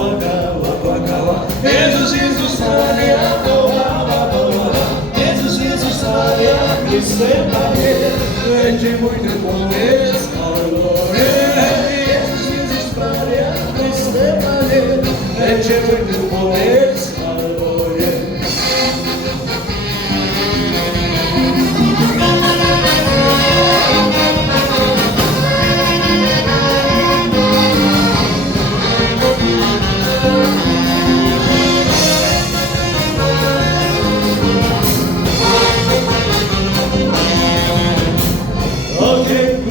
wakawa wakawa Jesus Jesus ale atoa babawa Jesus Jesus ale aqui sempre Vende muito com escalor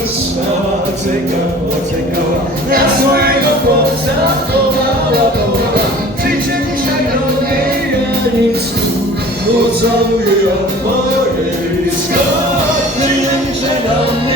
Książka odczekała, odczekała Na swojego bossa chowała Boga Życie dzisiaj robię ja nic tu Ucałuję od pory Skąd żyję dzisiaj na mnie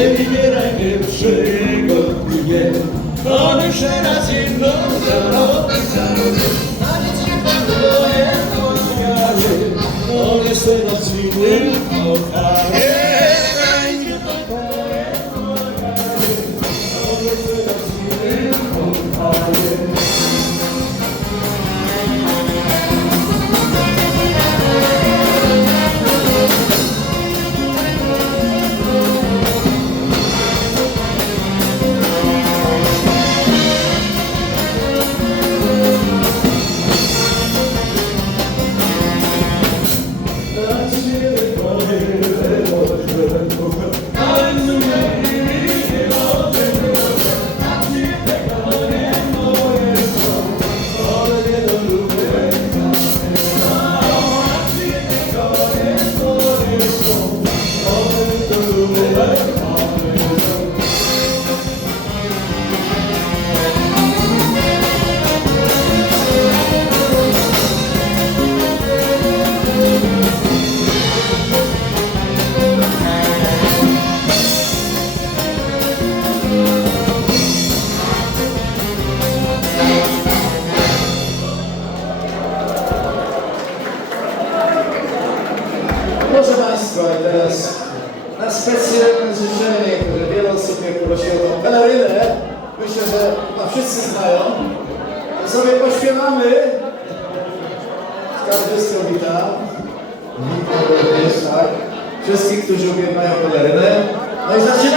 Nie wybieraj mnie przego nie. On już raz jedną zarobi zarobi A nic nie kochanie On jest teraz innym kochanie Proszę Państwa, teraz na specjalne życzenie, które wiele osób mnie prosiło pelerynę, myślę, że chyba wszyscy znają, to sobie pośpiewamy. Każdy wita. Witam również, tak. Wszystkich, którzy uwielbiają pelerynę. No i zaczynamy.